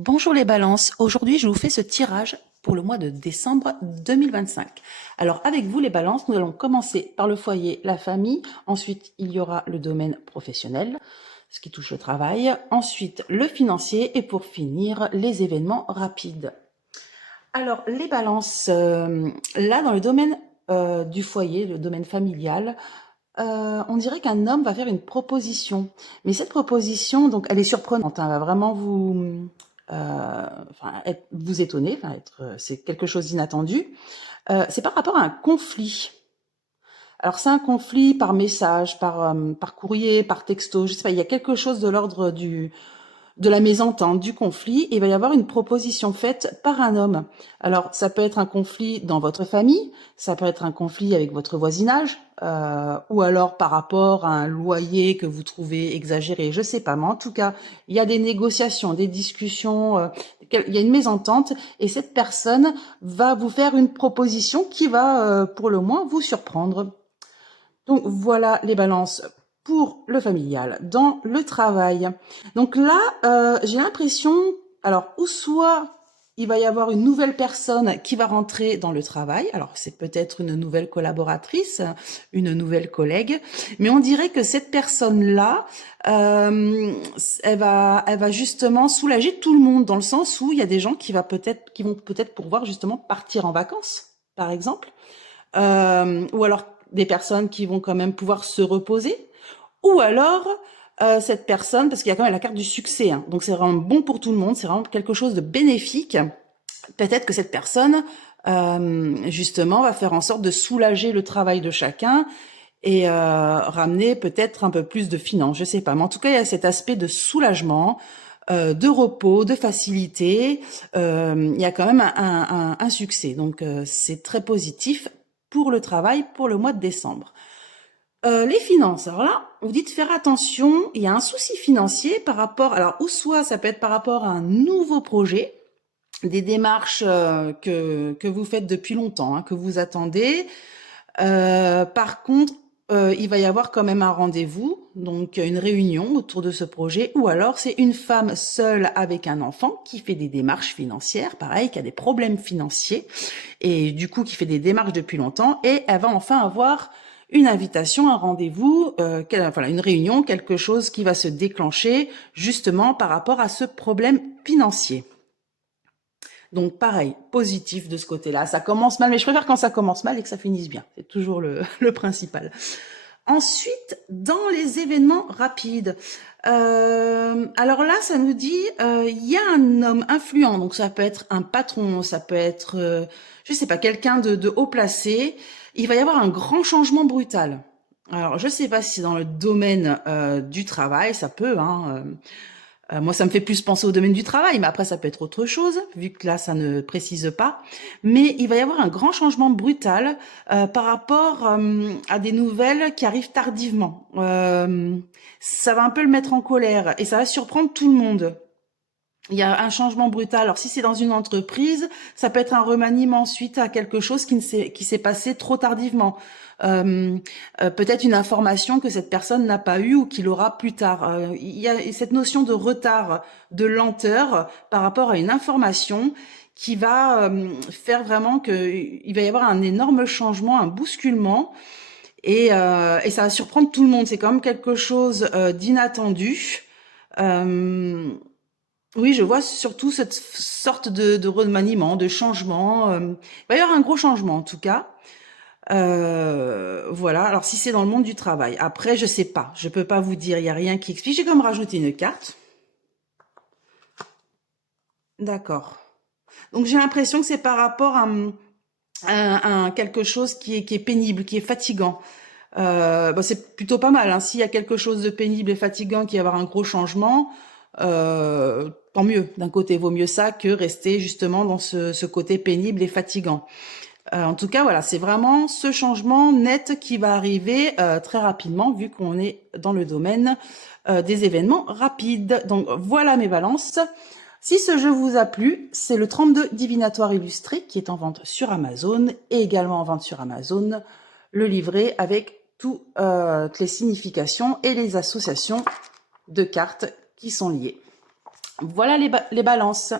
Bonjour les balances, aujourd'hui je vous fais ce tirage pour le mois de décembre 2025. Alors avec vous les balances, nous allons commencer par le foyer, la famille, ensuite il y aura le domaine professionnel, ce qui touche le travail, ensuite le financier et pour finir les événements rapides. Alors les balances, là dans le domaine du foyer, le domaine familial, on dirait qu'un homme va faire une proposition. Mais cette proposition, donc, elle est surprenante, hein, elle va vraiment vous étonner, c'est quelque chose d'inattendu. C'est par rapport à un conflit. Alors, c'est un conflit par message, par courrier, par texto, je sais pas, il y a quelque chose de l'ordre de la mésentente, du conflit, et il va y avoir une proposition faite par un homme. Alors, ça peut être un conflit dans votre famille, ça peut être un conflit avec votre voisinage, ou alors par rapport à un loyer que vous trouvez exagéré, je sais pas, mais en tout cas, il y a des négociations, des discussions, il y a une mésentente, et cette personne va vous faire une proposition qui va, pour le moins, vous surprendre. Donc voilà les balances pour le familial. Dans le travail, donc là, j'ai l'impression, alors ou soit il va y avoir une nouvelle personne qui va rentrer dans le travail. Alors c'est peut-être une nouvelle collaboratrice, une nouvelle collègue, mais on dirait que cette personne-là, elle va justement soulager tout le monde dans le sens où il y a des gens qui vont peut-être pouvoir justement partir en vacances, par exemple. Ou alors des personnes qui vont quand même pouvoir se reposer, ou alors cette personne, parce qu'il y a quand même la carte du succès, hein, donc c'est vraiment bon pour tout le monde, c'est vraiment quelque chose de bénéfique. Peut-être que cette personne, justement, va faire en sorte de soulager le travail de chacun et ramener peut-être un peu plus de finances, je sais pas. Mais en tout cas, il y a cet aspect de soulagement, de repos, de facilité. Il y a quand même un succès. Donc, c'est très positif pour le travail pour le mois de décembre. Les finances, alors là, vous dites faire attention, il y a un souci financier par rapport, alors ou soit ça peut être par rapport à un nouveau projet, des démarches que vous faites depuis longtemps, hein, que vous attendez. Par contre, il va y avoir quand même un rendez-vous, donc une réunion autour de ce projet, ou alors c'est une femme seule avec un enfant qui fait des démarches financières, pareil, qui a des problèmes financiers, et du coup qui fait des démarches depuis longtemps, et elle va enfin avoir une invitation, un rendez-vous, voilà, une réunion, quelque chose qui va se déclencher justement par rapport à ce problème financier. Donc pareil, positif de ce côté-là. Ça commence mal, mais je préfère quand ça commence mal et que ça finisse bien. C'est toujours le principal. Ensuite, dans les événements rapides, alors là, ça nous dit, il y a un homme influent, donc ça peut être un patron, ça peut être, je sais pas, quelqu'un de haut placé. Il va y avoir un grand changement brutal. Alors, je sais pas si c'est dans le domaine du travail, ça peut, hein. Moi, ça me fait plus penser au domaine du travail, mais après, ça peut être autre chose, vu que là, ça ne précise pas. Mais il va y avoir un grand changement brutal par rapport à des nouvelles qui arrivent tardivement. Ça va un peu le mettre en colère et ça va surprendre tout le monde. Il y a un changement brutal. Alors, si c'est dans une entreprise, ça peut être un remaniement suite à quelque chose qui s'est passé trop tardivement. Euh, Peut-être une information que cette personne n'a pas eue ou qu'il aura plus tard. Il y a cette notion de retard, de lenteur par rapport à une information qui va faire vraiment qu'il va y avoir un énorme changement, un bousculement, et ça va surprendre tout le monde. C'est quand même quelque chose d'inattendu. Euh, oui, je vois surtout cette sorte de remaniement, de changement. Il va y avoir un gros changement en tout cas. Voilà. Alors si c'est dans le monde du travail, après je sais pas, je peux pas vous dire, il y a rien qui explique. J'ai comme rajouté une carte. D'accord. Donc j'ai l'impression que c'est par rapport à quelque chose qui est pénible, qui est fatigant. Bah, c'est plutôt pas mal, hein. S'il y a quelque chose de pénible et fatigant qui va y avoir un gros changement, tant mieux. D'un côté, vaut mieux ça que rester justement dans ce côté pénible et fatigant. En tout cas, voilà, c'est vraiment ce changement net qui va arriver très rapidement vu qu'on est dans le domaine des événements rapides. Donc voilà mes balances. Si ce jeu vous a plu, c'est le 32 divinatoire illustré qui est en vente sur Amazon et également en vente sur Amazon, le livret avec toutes les significations et les associations de cartes qui sont liées. Voilà les balances.